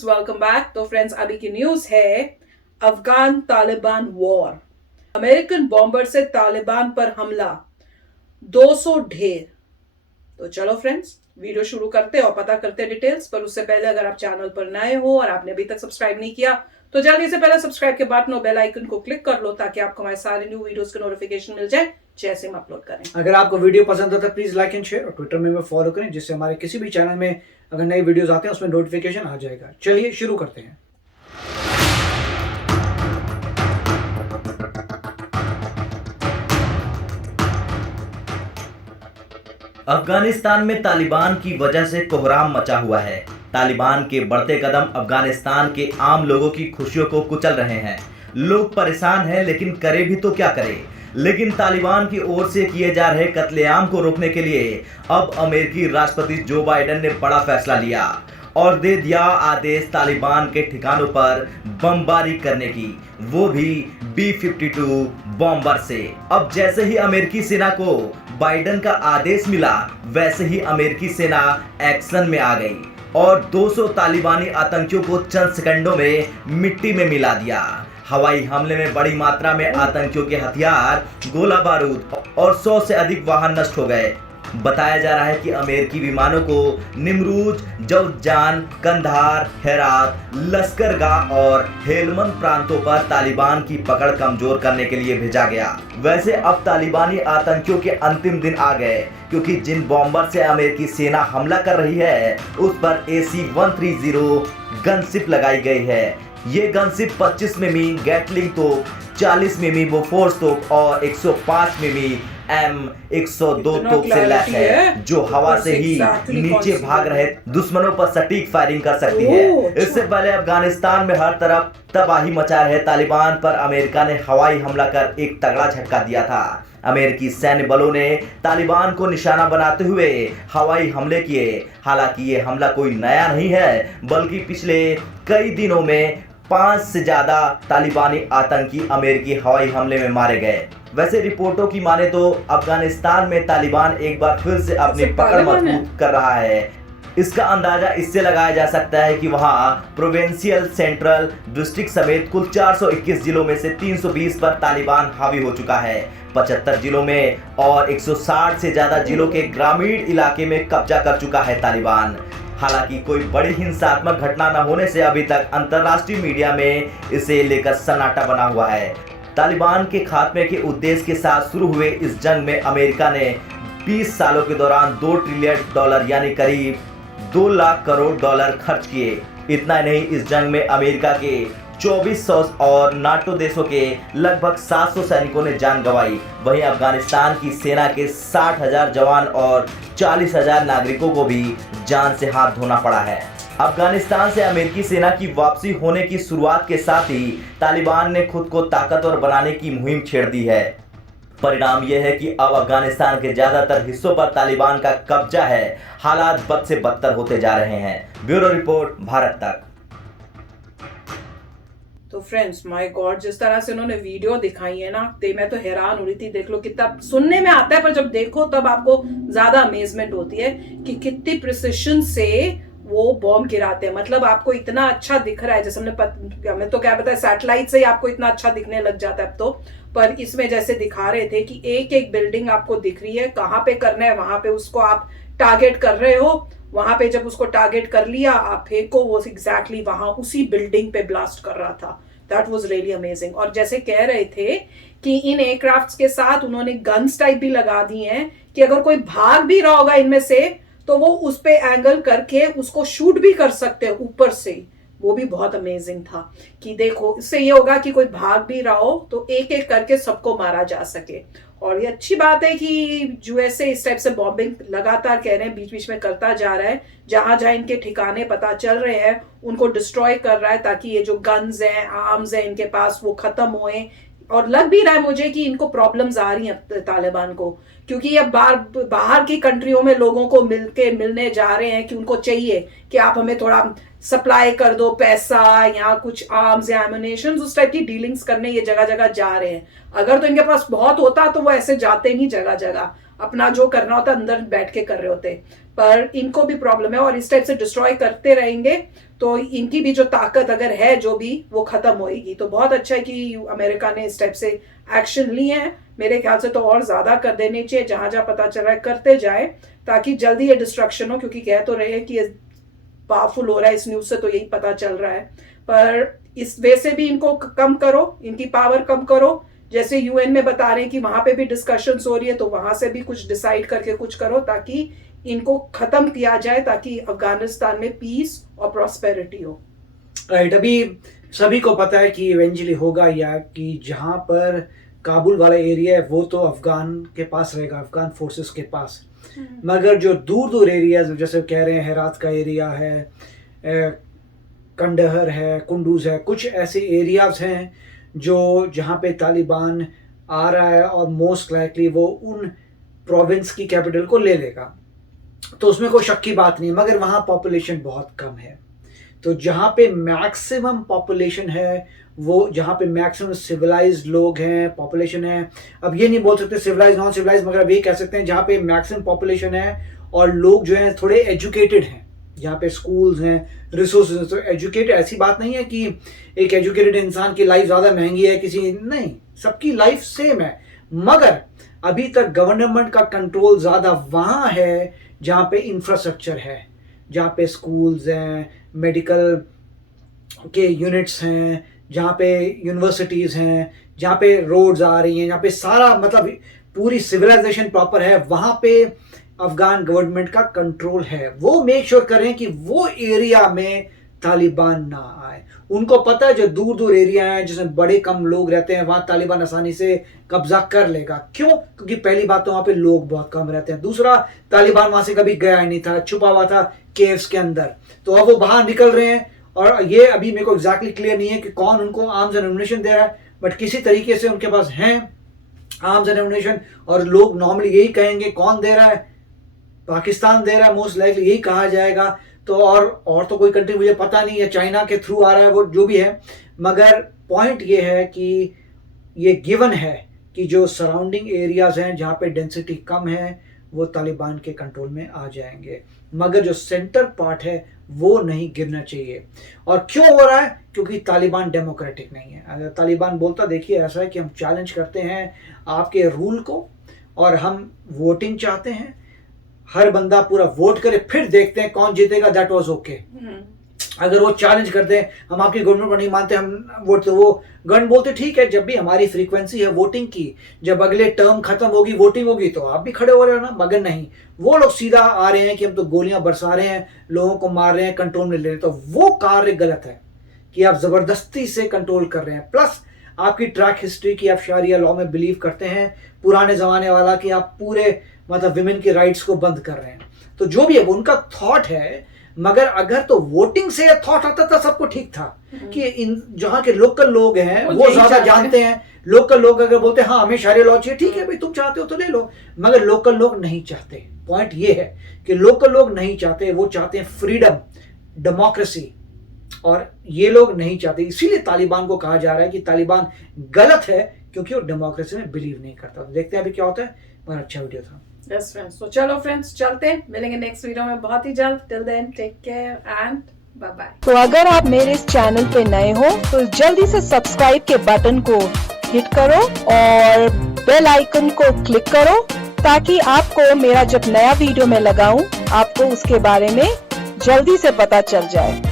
Friends, welcome back. तो friends, अभी की न्यूज है Afghan Taliban war. American bomber से तालिबान पर हमला, 200 ढेर। तो चलो फ्रेंड्स, वीडियो शुरू करते और पता करते डिटेल्स। पर उससे पहले अगर आप चैनल पर नए हो और आपने अभी तक सब्सक्राइब नहीं किया तो जल्दी से पहले सब्सक्राइब के बटन और बेल आइकन को क्लिक कर लो ताकि आपको हमारे सारे न्यू वीडियोस के नोटिफिकेशन मिल जाए जैसे हम अपलोड करें। अगर आपको वीडियो पसंद आता है प्लीज लाइक एंड शेयर और ट्विटर में फॉलो करें, जिससे हमारे किसी भी चैनल में अगर नए वीडियोस आते हैं उसमें नोटिफिकेशन आ जाएगा। चलिए शुरू करते हैं। अफगानिस्तान में तालिबान की वजह से कोहराम मचा हुआ है। तालिबान के बढ़ते कदम अफगानिस्तान के आम लोगों की खुशियों को कुचल रहे हैं। लोग परेशान हैं, लेकिन करे भी तो क्या करे। लेकिन तालिबान की ओर से किए जा रहे कत्लेआम को रोकने के लिए अब अमेरिकी राष्ट्रपति जो बाइडेन ने बड़ा फैसला लिया और दे दिया आदेश तालिबान के ठिकानों पर बमबारी करने की, वो भी B-52 बॉम्बर से। अब जैसे ही अमेरिकी सेना को बाइडेन का आदेश मिला, वैसे ही अमेरिकी सेना एक्शन में आ गई और 200 तालिबानी आतंकियों को चंद सेकंडों में मिट्टी में मिला दिया। हवाई हमले में बड़ी मात्रा में आतंकियों के हथियार, गोला बारूद और 100 से अधिक वाहन नष्ट हो गए। बताया जा रहा है कि अमेरिकी विमानों को निमरूज, जौजान, कंधार, हेरात, लश्करगाह और हेलमंद प्रांतों पर तालिबान की पकड़ कमजोर करने के लिए भेजा गया। वैसे अब तालिबानी आतंकियों के अंतिम दिन आ गए, क्योंकि जिन बॉम्बर से अमेरिकी सेना हमला कर रही है उस पर AC-130 गनशिप लगाई गई है। ये गनशिप 25 मिमी गैटलिंग तोप, 40 मिमी बोफोर्स तोप और 105 मिमी M102 तोप से लैस है, जो हवा से ही नीचे भाग रहे दुश्मनों पर सटीक फायरिंग कर सकती है। इससे पहले अफगानिस्तान में हर तरफ तबाही मचा रहे तालिबान पर अमेरिका ने हवाई हमला कर एक तगड़ा झटका दिया था। अमेरिकी सैन्य बलों ने तालिबान को निशाना बनाते हुए हवाई हमले किए। हालांकि ये हमला कोई नया नहीं है, बल्कि पिछले कई दिनों में 5 से ज्यादा तालिबानी आतंकी अमेरिकी हवाई हमले में मारे गए। वैसे रिपोर्टों की माने तो अफगानिस्तान में तालिबान एक बार फिर से अपनी पकड़ मजबूत कर रहा है। इसका अंदाजा इससे लगाया जा सकता है कि वहां प्रोविंशियल, सेंट्रल, डिस्ट्रिक्ट समेत कुल 421 जिलों में से 320 पर तालिबान हावी हो चुका है। 75 जिलों में और 160 से ज्यादा जिलों के ग्रामीण इलाके में कब्जा कर चुका है तालिबान। हालांकि कोई बड़ी हिंसात्मक घटना न होने से अभी तक अंतर्राष्ट्रीय मीडिया में इसे लेकर सन्नाटा बना हुआ है। तालिबान के खात्मे के उद्देश्य के साथ शुरू हुए इस जंग में अमेरिका ने 20 सालों के दौरान $2 ट्रिलियन यानी करीब 2 लाख करोड़ डॉलर खर्च किए। इतना नहीं, इस जंग में अमेरिका के 2400 और नाटो देशों के लगभग 700 सैनिकों ने जान गंवाई। वहीं अफगानिस्तान की सेना के 60,000 जवान और 40,000 नागरिकों को भी जान से हाथ धोना पड़ा है। अफगानिस्तान से अमेरिकी सेना की वापसी होने की शुरुआत के साथ ही तालिबान ने खुद को ताकतवर बनाने की मुहिम छेड़ दी है। परिणाम यह है कि अब अफगानिस्तान के ज्यादातर हिस्सों पर तालिबान का कब्जा है। हालात बद से बदतर होते जा रहे हैं। ब्यूरो रिपोर्ट, भारत तक। तो फ्रेंड्स, माय गॉड, जिस तरह से उन्होंने वीडियो दिखाई है ना, मैं तो हैरान हो रही थी। देख लो, कितना सुनने में आता है पर जब देखो तब आपको ज्यादा अमेजमेंट होती है कि कितनी प्रिसिशन से वो बॉम्ब गिराते हैं। मतलब आपको इतना अच्छा दिख रहा है, जैसे हमें तो क्या पता है, सैटेलाइट से ही आपको इतना अच्छा दिखने लग जाता है अब तो। पर इसमें जैसे दिखा रहे थे कि एक एक बिल्डिंग आपको दिख रही है, कहाँ पे करना है वहां पे उसको आप टारगेट कर रहे हो। वहां पे जब उसको टारगेट कर लिया, आप फेंको, वो एग्जैक्टली वहां उसी बिल्डिंग पे ब्लास्ट कर रहा था। That was really amazing. और जैसे कह रहे थे कि इन एयरक्राफ्ट्स के साथ उन्होंने गन्स टाइप भी लगा दी हैं कि अगर कोई भाग भी रहा होगा इनमें से तो वो उस पे एंगल करके उसको शूट भी कर सकते हैं यूपर से। वो भी बहुत अमेजिंग था कि देखो, इससे ये होगा कि कोई भाग भी रहा हो तो एक एक करके सबको मारा जा सके। और ये अच्छी बात है कि यूएसए इस टाइप से बॉम्बिंग लगातार कह रहे हैं बीच बीच में करता जा रहा है। जहां जहां इनके ठिकाने पता चल रहे हैं उनको डिस्ट्रॉय कर रहा है, ताकि ये जो गन्स हैं, आर्म्स हैं इनके पास, वो खत्म होए। और लग भी रहा है मुझे कि इनको प्रॉब्लम्स आ रही हैं तालिबान को, क्योंकि अब बाहर की कंट्रियों में लोगों को मिलने जा रहे हैं कि उनको चाहिए कि आप हमें थोड़ा सप्लाई कर दो, पैसा या कुछ आर्म्स या एमुनेशन, उस टाइप की डीलिंग्स करने ये जगह जगह जा रहे हैं। अगर तो इनके पास बहुत होता तो वो ऐसे जाते नहीं जगह जगह। अपना जो करना होता है अंदर बैठ के कर रहे होते, पर इनको भी प्रॉब्लम है और इस टाइप से डिस्ट्रॉय करते रहेंगे तो इनकी भी जो ताकत अगर है जो भी वो खत्म होएगी। तो बहुत अच्छा है कि अमेरिका ने इस टाइप से एक्शन लिए हैं। मेरे ख्याल से तो और ज्यादा कर देने चाहिए, जहां जहां पता चल रहा है करते जाए ताकि जल्दी ये डिस्ट्रक्शन हो, क्योंकि कह तो रहे हैं कि ये पावरफुल हो रहा है, इस न्यूज से तो यही पता चल रहा है। पर इस वे से भी इनको कम करो, इनकी पावर कम करो, जैसे यूएन में बता रहे हैं कि वहां पे भी डिस्कशंस हो रही है तो वहां से भी कुछ डिसाइड करके कुछ करो ताकि इनको खत्म किया जाए, ताकि अफगानिस्तान में पीस और प्रॉस्पेरिटी हो। राइट, अभी सभी को पता है कि इवेंचुअली होगा या कि जहां पर काबुल वाला एरिया है वो तो अफगान के पास रहेगा, अफगान फोर्सेस के पास, मगर जो दूर दूर एरियाज जैसे कह रहे हैं हेरात का एरिया है, कंडहर है, कुंडूज है, कुछ ऐसे एरियाज हैं जो जहाँ पे तालिबान आ रहा है और मोस्ट लाइकली वो उन प्रोविंस की कैपिटल को ले लेगा, तो उसमें कोई शक की बात नहीं, मगर वहाँ पॉपुलेशन बहुत कम है। तो जहाँ पे मैक्सिमम पॉपुलेशन है, वो जहाँ पे मैक्सिमम सिविलाइज्ड लोग हैं, पॉपुलेशन है, अब ये नहीं बोल सकते सिविलाइज नॉन सिविलाइज, मगर अब ये कह सकते हैं जहाँ पे मैक्सिमम पॉपुलेशन है और लोग जो हैं थोड़े एजुकेटेड हैं, जहाँ पे स्कूल्स हैं, रिसोर्सेज हैं। तो एजुकेटेड ऐसी बात नहीं है कि एक एजुकेटेड इंसान की लाइफ ज़्यादा महंगी है, किसी नहीं, सबकी लाइफ सेम है, मगर अभी तक गवर्नमेंट का कंट्रोल ज़्यादा वहाँ है जहाँ पे इंफ्रास्ट्रक्चर है, जहाँ पे स्कूल्स हैं, मेडिकल के यूनिट्स हैं, जहाँ पे यूनिवर्सिटीज़ हैं, जहाँ पे रोड्स आ रही हैं, जहाँ पे सारा मतलब पूरी सिविलाइजेशन प्रॉपर है, वहाँ पे अफगान गवर्नमेंट का कंट्रोल है। वो मेक श्योर करें कि वो एरिया में तालिबान ना आए। उनको पता है जो दूर दूर एरिया हैं जिसमें बड़े कम लोग रहते हैं वहाँ तालिबान आसानी से कब्जा कर लेगा। क्यों? क्योंकि पहली बात तो वहाँ पे लोग बहुत कम रहते हैं, दूसरा तालिबान वहाँ से कभी गया ही नहीं था, छुपा हुआ था केव्स के अंदर, तो अब वो बाहर निकल रहे हैं। और ये अभी मेरे को एग्जैक्टली क्लियर नहीं है कि कौन उनको आर्म्स एंड एम्युनिशन दे रहा है, बट किसी तरीके से उनके पास हैं आर्म्स एंड एम्युनिशन, और लोग नॉर्मली यही कहेंगे कौन दे रहा है, पाकिस्तान दे रहा है, मोस्ट लाइकली यही कहा जाएगा। तो और तो कोई कंट्री मुझे पता नहीं है, चाइना के थ्रू आ रहा है, वो जो भी है, मगर पॉइंट ये है कि ये गिवन है कि जो सराउंडिंग एरियाज हैं जहाँ पे डेंसिटी कम है वो तालिबान के कंट्रोल में आ जाएंगे, मगर जो सेंटर पार्ट है वो नहीं गिरना चाहिए। और क्यों हो रहा है? क्योंकि तालिबान डेमोक्रेटिक नहीं है। अगर तालिबान बोलता देखिए ऐसा है कि हम चैलेंज करते हैं आपके रूल को और हम वोटिंग चाहते हैं, हर बंदा पूरा वोट करे फिर देखते हैं कौन जीतेगा, दैट वाज ओके। अगर वो चैलेंज करते हैं हम आपकी गवर्नमेंट को नहीं मानते, हम वोट, तो वो गवर्नमेंट बोलते ठीक है, जब भी हमारी फ्रीक्वेंसी है वोटिंग की, जब अगले टर्म खत्म होगी वोटिंग होगी तो आप भी खड़े हो रहे हो ना, मगर नहीं, वो लोग सीधा आ रहे हैं कि हम तो गोलियां बरसा रहे हैं, लोगों को मार रहे हैं, कंट्रोल में ले रहे हैं। तो वो कार्य गलत है कि आप जबरदस्ती से कंट्रोल कर रहे हैं। प्लस आपकी ट्रैक हिस्ट्री की, आप शारिया लॉ में बिलीव करते हैं पुराने जमाने वाला कि आप पूरे मतलब विमेन के राइट्स को बंद कर रहे हैं। तो जो भी है वो उनका थॉट है, मगर अगर तो वोटिंग से थॉट आता था सबको ठीक था कि इन जहाँ के लोकल लोग हैं वो ज्यादा जानते हैं। लोकल लोग अगर बोलते हैं हाँ हमें शारिया लॉ चाहिए, ठीक है भाई तुम चाहते हो तो ले लो, मगर लोकल लोग नहीं चाहते। पॉइंट ये है कि लोकल लोग नहीं चाहते, वो चाहते हैं फ्रीडम, डेमोक्रेसी, और ये लोग नहीं चाहते। इसीलिए तालिबान को कहा जा रहा है कि तालिबान गलत है क्योंकि वो डेमोक्रेसी में बिलीव नहीं करता। देखते हैं अभी क्या होता है। बहुत अच्छा वीडियो था। यस फ्रेंड्स, तो चलो फ्रेंड्स चलते हैं, मिलेंगे नेक्स्ट वीडियो में बहुत ही जल्द। Till then take care and bye bye. तो अगर आप मेरे इस चैनल पे नए हो तो जल्दी से सब्सक्राइब के बटन को हिट करो और बेल आइकन को क्लिक करो ताकि आपको मेरा जब नया वीडियो मैं लगाऊं आपको उसके बारे में जल्दी से पता चल जाए।